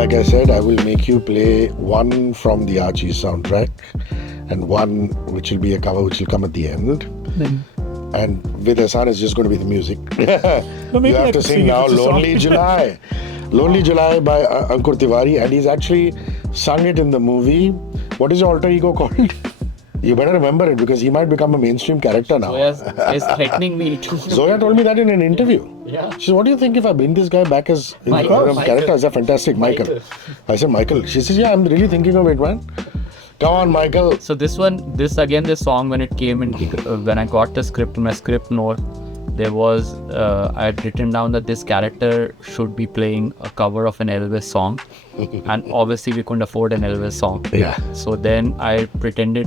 like I said, I will make you play one from the Archie soundtrack and one which will be a cover which will come at the end. And with Ehsaan, it's just going to be the music. You have to sing now Lonely July. Lonely July by Ankur Tewari, and he's actually sung it in the movie. What is your alter ego called? You better remember it because he might become a mainstream character now. Zoya is threatening me too. Zoya told me that in an interview. Yeah. She said, what do you think if I bring this guy back as character? As a fantastic Michael. I said, Michael. She says, yeah, I'm really thinking of it, man. Come on, Michael. So this song, when it came in, when I got the script, my script note, there was, I had written down that this character should be playing a cover of an Elvis song. And obviously we couldn't afford an Elvis song. Yeah. So then I pretended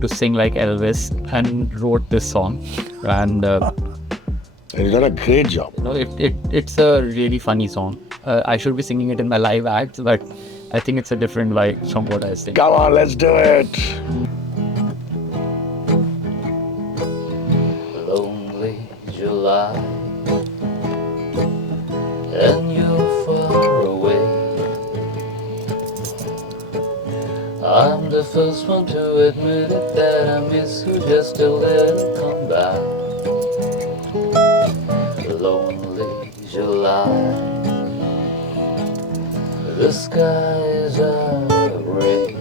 to sing like Elvis and wrote this song. And you done a great job. It's a really funny song. I should be singing it in my live act, but I think it's a different vibe from what I sing. Come on, let's do it. Lonely July, and you're far away. I'm the first one to admit it, that I miss you just a little. Come back. Lonely July, the skies are gray.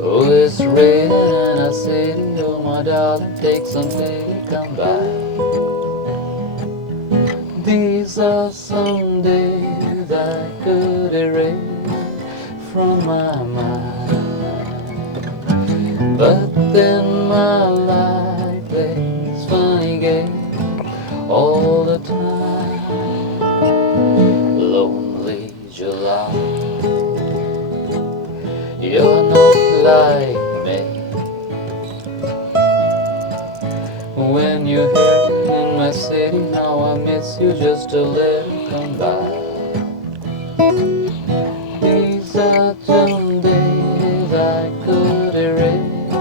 Oh, it's raining and I say to you, my darling, take some pity, come back. These are some days I could erase from my mind, but then my life plays funny games all the time. Lonely July, you're not like me. When you're here in my city, now I miss you just a little. Come by. These are some days I could erase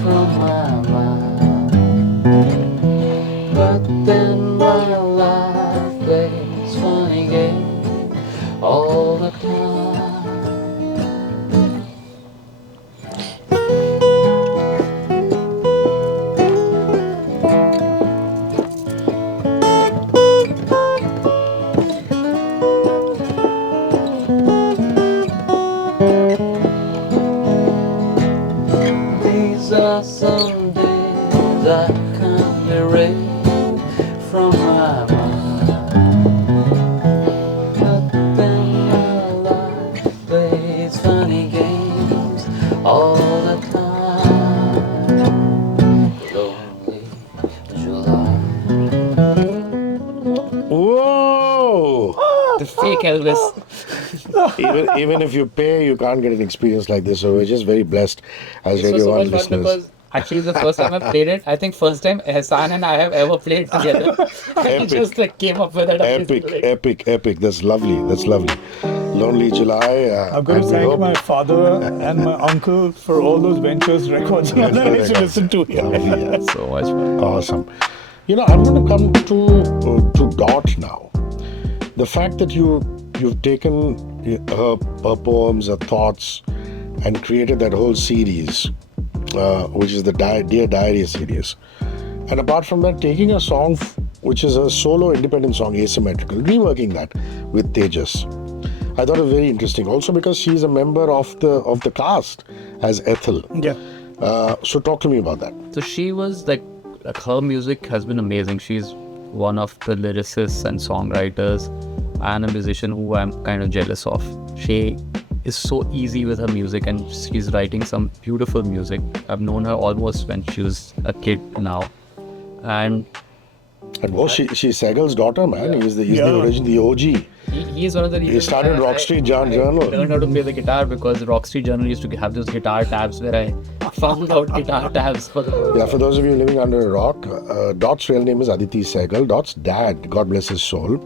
from my mind, but then my life plays funny games all the time. These are some days I can't erase from my mind, but then my life plays funny games all the time. Lonely July. Whoa! The fake Elvis. Even if you pay, you can't get an experience like this. So we're just very blessed as Radio 1 listeners. Because actually the first time I played it, I think first time Ehsaan and I have ever played together. Epic. Just came up with it. Epic. That's lovely. Lonely July. I'm going to and we thank hope- my father and my uncle for all those ventures records that I used to listen to. Yeah. So much fun. Awesome. I'm going to come to Dot now. The fact that you've taken her poems, her thoughts, and created that whole series, which is the Dear Diary series. And apart from that, taking a song which is a solo independent song, Asymmetrical, reworking that with Tejas. I thought it was very interesting. Also because she's a member of the cast as Ethel. Yeah. So talk to me about that. So she was like her music has been amazing. She's one of the lyricists and songwriters and a musician who I'm kind of jealous of. She is so easy with her music and she's writing some beautiful music. I've known her almost when she was a kid now. And she's Segal's daughter, man. He's the original, the OG. he is one of the reasons He started Rock Street Journal. I learned how to play the guitar because Rock Street Journal used to have those guitar tabs where I found out guitar tabs for the... Yeah, for those of you living under a rock, Dot's real name is Aditi Sehgal. Dot's dad, God bless his soul,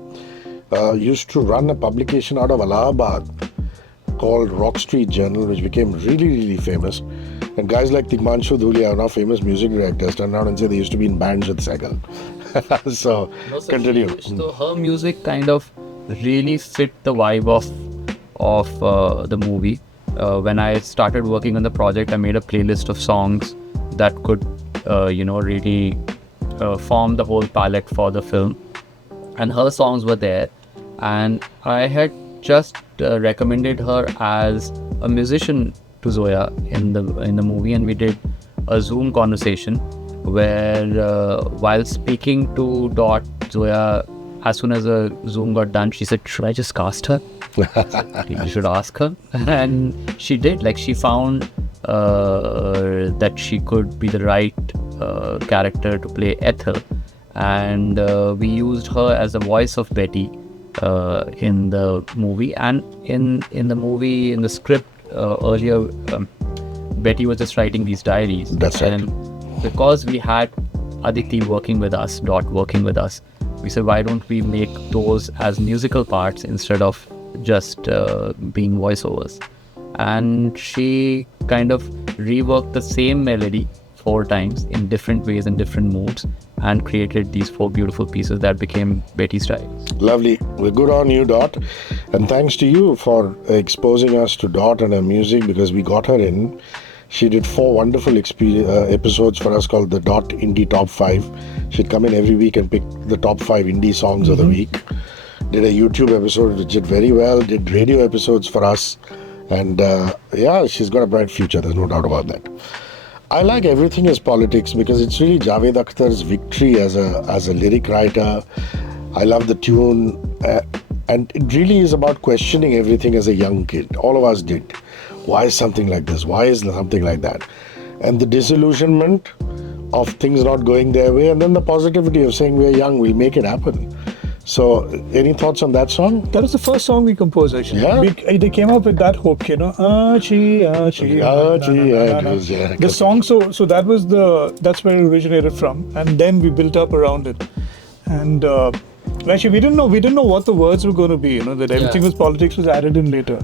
used to run a publication out of Allahabad called Rock Street Journal, which became really, really famous. And guys like Tigmanshu Dhulia are now famous music directors, turn around and say they used to be in bands with Sehgal. So continue. So her music kind of really fit the vibe of the movie. When I started working on the project, I made a playlist of songs that could, really form the whole palette for the film. And her songs were there. And I had just recommended her as a musician to Zoya in the movie, and we did a Zoom conversation where while speaking to Dot, Zoya, as soon as the Zoom got done, she said, "Should I just cast her? You should ask her." And she did. Like, she found that she could be the right character to play Ethel, and we used her as the voice of Betty in the movie. And in the movie, in the script earlier, Betty was just writing these diaries. That's right. And because we had Aditi working with us, Dot working with us, we said, why don't we make those as musical parts instead of just being voiceovers? And she kind of reworked the same melody 4 times in different ways and different moods, and created these 4 beautiful pieces that became Betty's Diaries. Lovely. Well, good on you, Dot. And thanks to you for exposing us to Dot and her music, because we got her in. She did 4 wonderful episodes for us called the Dot Indie Top 5. She'd come in every week and pick the top 5 indie songs of the week. Did a YouTube episode which did very well, did radio episodes for us. And she's got a bright future, there's no doubt about that. I like Everything Is Politics because it's really Javed Akhtar's victory as a lyric writer. I love the tune, and it really is about questioning everything as a young kid. All of us did. Why is something like this? Why is something like that? And the disillusionment of things not going their way, and then the positivity of saying we're young, we'll make it happen. So, any thoughts on that song? That was the first song we composed, actually. Yeah. They came up with that hook, you know. Aachi, aachi, na, na, na, na. The song, so that's where it originated from, and then we built up around it. And actually, we didn't know what the words were going to be. You know, that Everything Was Politics was added in later.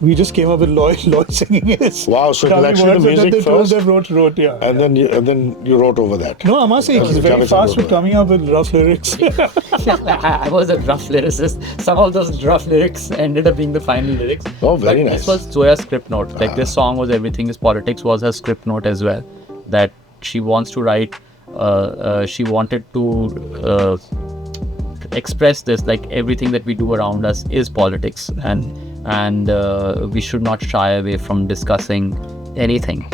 We just came up with Lloyd singing it. Wow, so it actually the music first, wrote, yeah. And then you wrote over that. No, I must say, he's very fast with coming up with rough lyrics. I was a rough lyricist. Some of those rough lyrics ended up being the final lyrics. Oh, very nice. This was Zoya's script note. Like, this song was Everything Is Politics was her script note as well. That she wants to write, she wanted to express this, like, everything that we do around us is politics, and we should not shy away from discussing anything,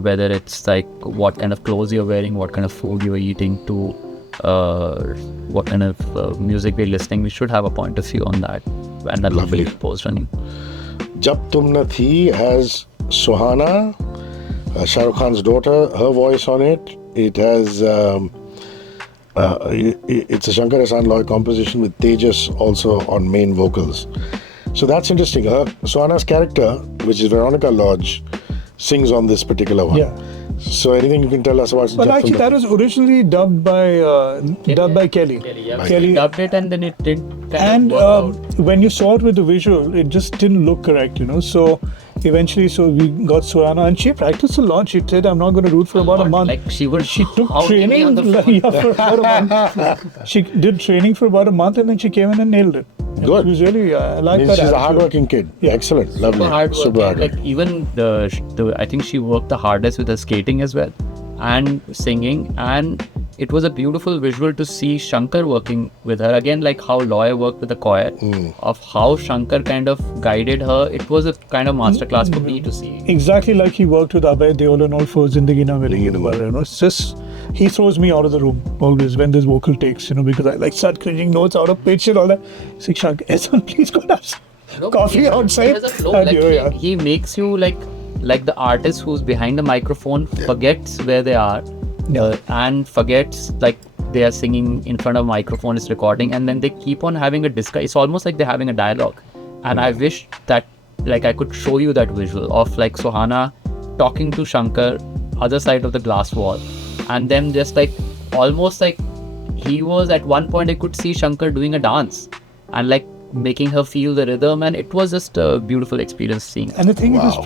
whether it's like what kind of clothes you're wearing, what kind of food you're eating, to what kind of music we're listening. We should have a point of view on that, and that will be post running. Jab Tum Na Thi has Suhana, Shah Rukh Khan's daughter, her voice on it. It has it's a Shankar Ehsaan Loy composition with Tejas also on main vocals. So that's interesting. Suhana's character, which is Veronica Lodge, sings on this particular one. Yeah. So anything you can tell us about? Well, actually, that was originally dubbed by Kelly. Kelly dubbed it, and then it did. And when you saw it with the visual, it just didn't look correct, you know. So eventually, we got Suhana, and she practiced a lot. She said, "I'm not going to root for about a month." Like, she took training for about a month. She did training for about a month, and then she came in and nailed it. Good. She was really, I like that. She's a hardworking kid. Yeah. Excellent. Lovely. Super hard. Like, even I think she worked the hardest with her skating as well, and singing, and it was a beautiful visual to see Shankar working with her again, like how Loy worked with the choir, of how Shankar kind of guided her. It was a kind of masterclass for me to see. Exactly like he worked with Abhay Deol and all for Zindagi Na Milegi, you know. It's just, he throws me out of the room always when there's vocal takes, you know, because I start cringing notes out of pitch and all that. It's like, Shankar, Ehsaan, please go and have coffee outside. He makes you like the artist who's behind the microphone forgets where they are, and forgets like they are singing in front of a microphone, is recording, and then they keep on having a discussion. It's almost like they're having a dialogue. And I wish that like I could show you that visual of like Suhana talking to Shankar other side of the glass wall, and then just like almost like he was at one point, I could see Shankar doing a dance and like making her feel the rhythm, and it was just a beautiful experience seeing. And the thing is, it's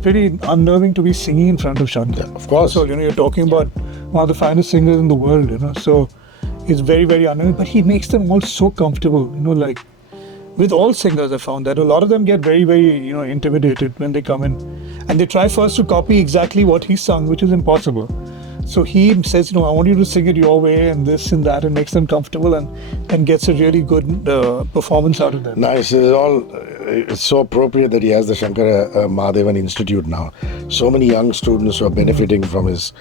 pretty unnerving to be singing in front of Shankar. Yeah, of course. So, you're talking about one of the finest singers in the world, So He's very, very unknown, but he makes them all so comfortable. Like with all singers, I found that a lot of them get very, very, intimidated when they come in, and they try first to copy exactly what he sung, which is impossible. So he says, I want you to sing it your way and this and that, and makes them comfortable and gets a really good performance out of them. Nice. It's so appropriate that he has the Shankara Mahadevan Institute now. So many young students who are benefiting from his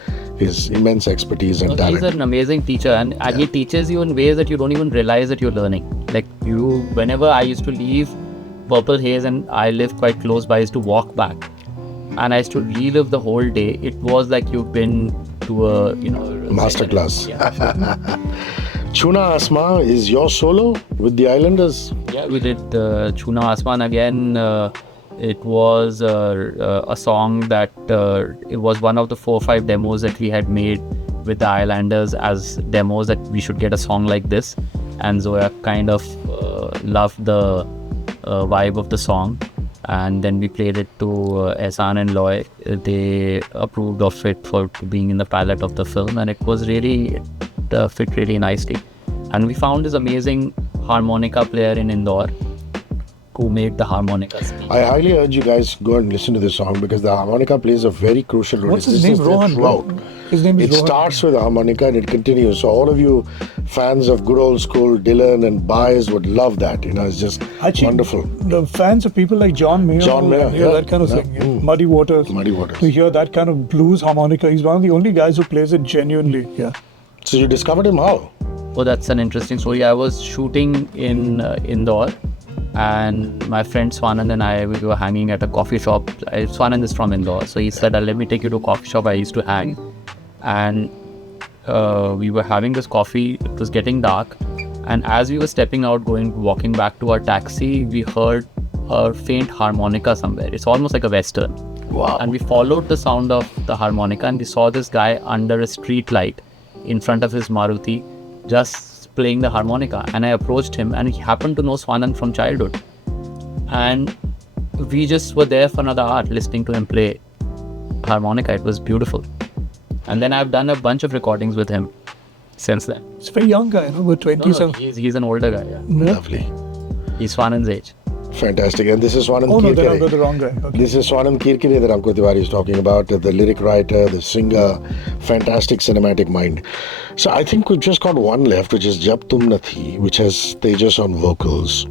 immense expertise and talent. He's an amazing teacher, and he teaches you in ways that you don't even realize that you're learning. Like whenever I used to leave Purple Haze and I live quite close by, I used to walk back and I used to relive the whole day. It was like you've been to a masterclass. Yeah. Choona Aasmaan is your solo with the Islanders? Yeah, we did Choona Aasmaan again. It was a song that it was one of the 4 or 5 demos that we had made with the Islanders as demos that we should get a song like this. And Zoya kind of loved the vibe of the song. And then we played it to Ehsaan and Loy. They approved of it for being in the palette of the film, and it was really fit really nicely. And we found this amazing harmonica player in Indore who made the harmonica speak. I highly urge you guys go and listen to this song because the harmonica plays a very crucial role. What's his name? Rohan. His name is It Rohan. starts with a harmonica and it continues. So all of you fans of good old school Dylan and Baez would love that. It's just wonderful. The fans of people like John Mayer. That kind of thing. Yeah. Muddy Waters. To hear that kind of blues harmonica, he's one of the only guys who plays it genuinely. Yeah. So you discovered him how? Oh, that's an interesting story. I was shooting in Indore, and my friend Swanand and I, we were hanging at a coffee shop. Swanand is from Indore, so he said, let me take you to a coffee shop I used to hang. And we were having this coffee. It was getting dark, and as we were stepping out, walking back to our taxi, we heard a faint harmonica somewhere. It's almost like a western. Wow. And we followed the sound of the harmonica, and we saw this guy under a street light in front of his Maruti just playing the harmonica. And I approached him, and he happened to know Swanand from childhood, and we just were there for another hour listening to him play harmonica. It was beautiful. And then I've done a bunch of recordings with him since then. He's a very young guy, we're 20s. No, he's an older guy. Yeah. Lovely. He's Swanand's age. Fantastic. And this is Swanand Oh no, Kirkere. they're the wrong guy. Okay. This is Swanand Kirkere that Ankur Tewari is talking about, the lyric writer, the singer, fantastic cinematic mind. So I think we've just got one left, which is Jab Tum Na Thi, which has Tejas on vocals.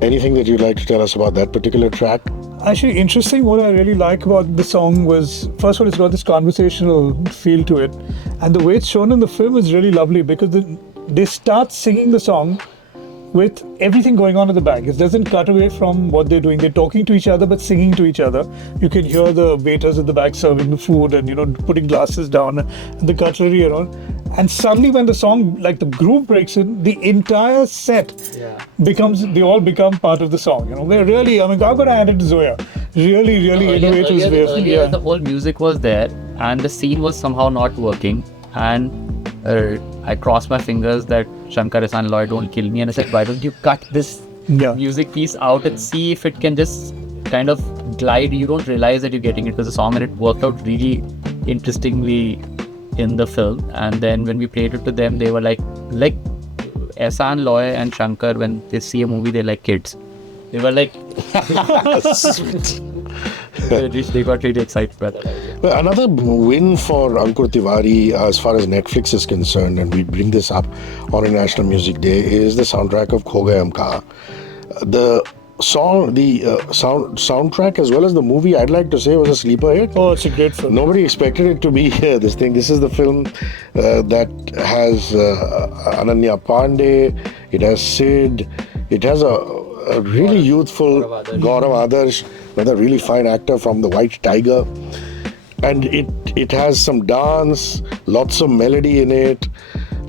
Anything that you'd like to tell us about that particular track? Actually, interesting. What I really like about the song was, first of all, it's got this conversational feel to it. And the way it's shown in the film is really lovely because they start singing the song with everything going on in the back. It doesn't cut away from what they're doing. They're talking to each other but singing to each other. You can hear the waiters at the back serving the food and putting glasses down and the cutlery around. And suddenly when the song, like the groove breaks in, the entire set they all become part of the song. We're really, I've got to hand it to Zoya. Really innovative way of earlier, the whole music was there and the scene was somehow not working, and I crossed my fingers that Shankar and Lloyd don't kill me, and I said, why don't you cut this music piece out and see if it can just kind of glide. You don't realize that you're getting into the song, and it worked out really interestingly in the film. And then when we played it to them, they were like Ehsaan, Loy and Shankar, when they see a movie, they're like kids. They were like they got really excited by that. Well, another win for Ankur Tewari as far as Netflix is concerned, and we bring this up on International Music Day, is the soundtrack of Kho Gaye Hum Kahan. The song, the soundtrack as well as the movie, I'd like to say, was a sleeper hit. Oh, it's a great film. Nobody expected it to be here. This is the film that has Ananya Pandey. It has Sid. It has a really youthful Gaurav Adarsh, another really fine actor from The White Tiger. And it has some dance, lots of melody in it.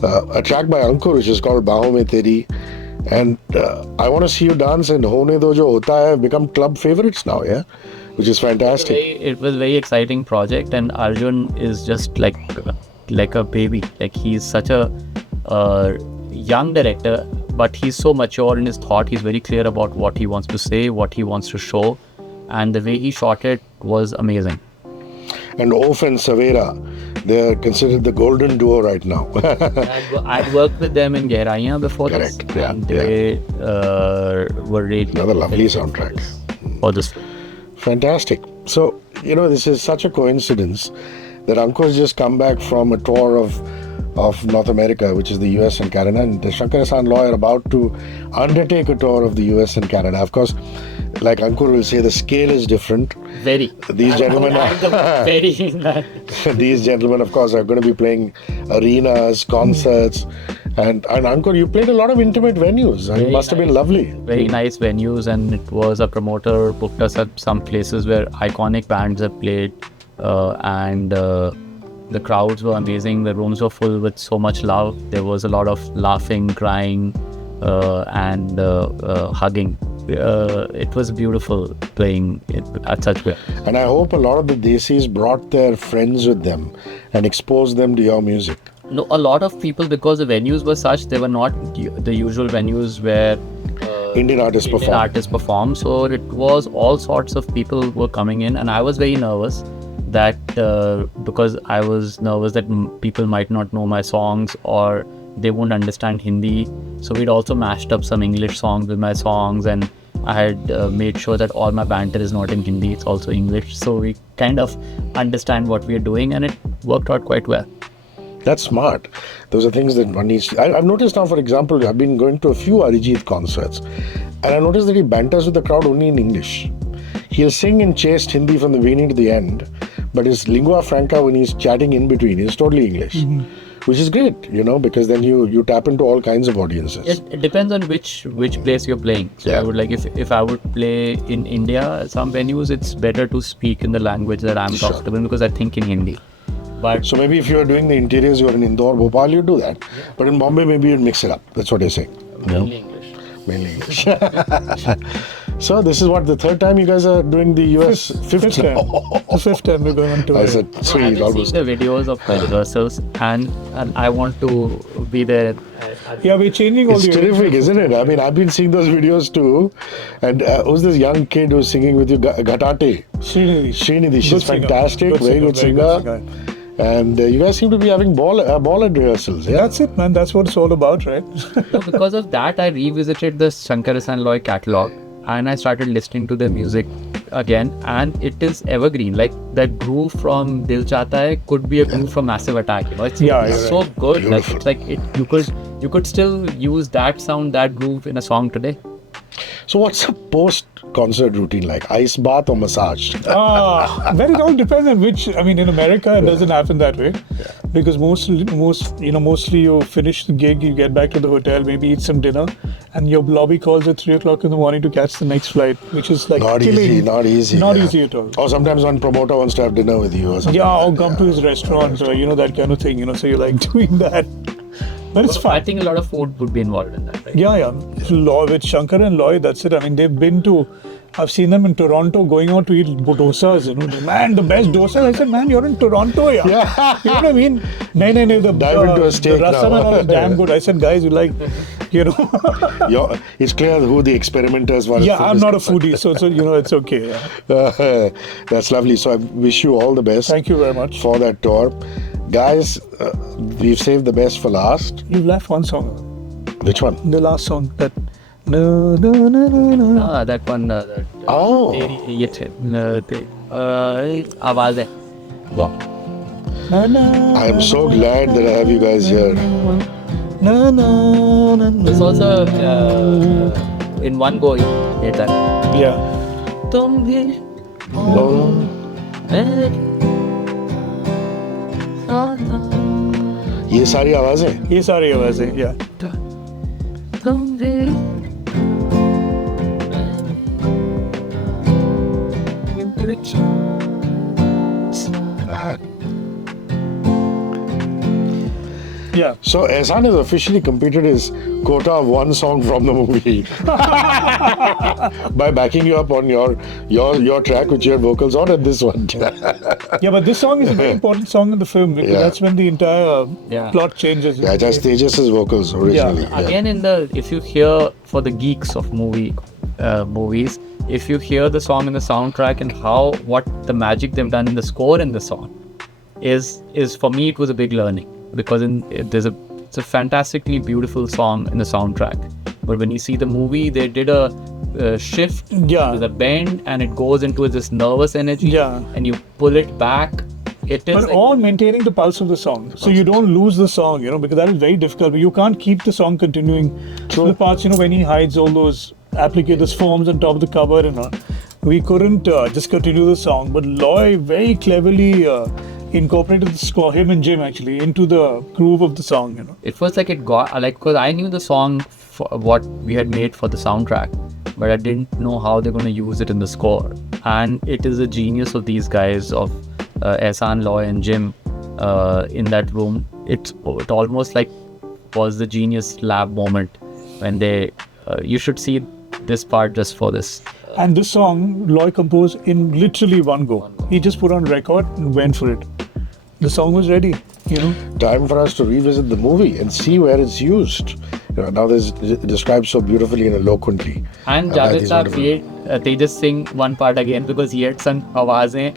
A track by Ankur, which is called Baahon Mein Teri. And I Want to See You Dance and Hone Do Jo Hota Hai have become club favorites now, which is fantastic. It was a very exciting project, and Arjun is just like a baby. Like, he's such a young director, but he's so mature in his thought. He's very clear about what he wants to say, what he wants to show, and the way he shot it was amazing. And Oaf and Savera, They're considered the golden duo right now. I'd worked with them in Gehraiyaan before this, Correct, yeah, and they were really Another lovely soundtrack. for this. Fantastic. So, this is such a coincidence that Ankur's just come back from a tour of North America, which is the US and Canada, and Shankar Ehsaan Loy are about to undertake a tour of the US and Canada. Of course, like Ankur will say, the scale is different. Very. These gentlemen Very. These gentlemen, of course, are going to be playing arenas, concerts, and Ankur, you played a lot of intimate venues. It must have been lovely. Very nice venues, and it was a promoter booked us at some places where iconic bands have played, and the crowds were amazing. The rooms were full with so much love. There was a lot of laughing, crying, and hugging. It was beautiful playing it at such way. And I hope a lot of the Desis brought their friends with them and exposed them to your music. No, a lot of people, because the venues were such, they were not the usual venues where Indian artists perform. So it was all sorts of people were coming in, and I was very nervous that because I was nervous that people might not know my songs or they won't understand Hindi. So we'd also mashed up some English songs with my songs, and I had made sure that all my banter is not in Hindi, it's also English. So we kind of understand what we are doing, and it worked out quite well. That's smart. Those are things that one needs to... I've noticed now, for example, I've been going to a few Arijit concerts, and I noticed that he banters with the crowd only in English. He'll sing in chaste Hindi from the beginning to the end, but his lingua franca when he's chatting in between is totally English. Which is great, because then you tap into all kinds of audiences. It depends on which place you're playing. So I would if I would play in India, some venues it's better to speak in the language that I'm comfortable in because I think in Hindi. But so maybe if you're doing the interiors, you're in Indore, Bhopal, you do that. Yeah. But in Bombay, maybe you'd mix it up. That's what you're saying. Mainly English. Mainly English. So this is what, the third time you guys are doing the US? Fifth time. The fifth time we're going on tour. I said three. I've Almost. seen the videos of the rehearsals, and I want to be there. Yeah, we're changing all It's the... terrific, isn't it? I mean, I've been seeing those videos too. And who's this young kid who's singing with you? Ghatate. Srinidhi. She's fantastic. Very good singer. And you guys seem to be having ball at rehearsals. Yeah? That's it, man. That's what it's all about, right? So because of that, I revisited the Shankar Ehsaan Loy catalog, and I started listening to their music again, and it is evergreen. Like that groove from Dil Chahta Hai could be a groove from Massive Attack. It's so good. Like, it's like you could still use that sound, that groove in a song today. So what's a post-concert routine like? Ice bath or massage? Well, it all depends on which. I mean, in America, it doesn't happen that way, because mostly you finish the gig, you get back to the hotel, maybe eat some dinner, and your lobby calls at 3:00 in the morning to catch the next flight, which is like not killing. Not easy At all. Or sometimes one promoter wants to have dinner with you or something. Yeah, or come to his restaurant, or that kind of thing. So you like doing that. But it's fun. I think a lot of food would be involved in that, right? Yeah. With Shankar and Loy, that's it. I mean, they've been to... I've seen them in Toronto going out to eat dosas. Man, the best dosas. I said, man, you're in Toronto, yeah. You know what I mean? No. Dive into a steak the rasam and all is damn good. I said, guys, you like, It's clear who the experimenters were. Yeah, I'm not a foodie, so it's okay. Yeah. That's lovely. So I wish you all the best. Thank you very much. For that tour. Guys, we've saved the best for last. You've left one song. Which one? The last song. That... that one. Oh. Yeh Saari Awaazein. Wow. I'm so glad that I have you guys here. It's also in one go. Yeah. Tum bhi Yeh Saari Awaazein. Yeh Saari Awaazein, yeah. Yeah. So Ehsaan has officially completed his quota of one song from the movie by backing you up on your track which you had vocals on and this one. Yeah, but this song is a very important song in the film because that's when the entire plot changes. Yeah, it has Tejas' vocals originally. Yeah. Again, if you hear, for the geeks of movies, if you hear the song in the soundtrack and what the magic they've done in the score in the song, is for me, it was a big learning, because it's a fantastically beautiful song in the soundtrack, but when you see the movie, they did a shift Yeah. to the bend, and it goes into this nervous energy, Yeah. and you pull it back. It is But like- all maintaining the pulse of the song, so you don't lose the song, because that is very difficult. But you can't keep the song continuing. So the parts, when he hides all those applicators forms on top of the cover and all, we couldn't just continue the song. But Loy very cleverly incorporated the score, him and Jim actually, into the groove of the song. It was like it got like, because I knew the song for what we had made for the soundtrack, but I didn't know how they're going to use it in the score. And it is a genius of these guys, of Ehsaan, Loy and Jim in that room. It almost like was the genius lab moment when they you should see this part just for this. And this song, Loy composed in literally one go. He just put on record and went for it. The song was ready, Time for us to revisit the movie and see where it's used. Now this is described so beautifully and eloquently. And by Javed these Sir wonderful- made Tejas sing one part again, because he had sung Awaazein,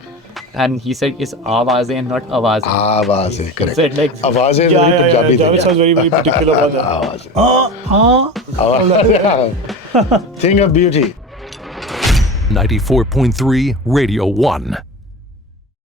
and he said it's Awaazein, not Awaazein. Awaazein, correct. So it like, Awaazein is very Punjabi thing. Javed Sir is very, very particular about that. Awaazein. Thing of beauty. 94.3 Radio 1.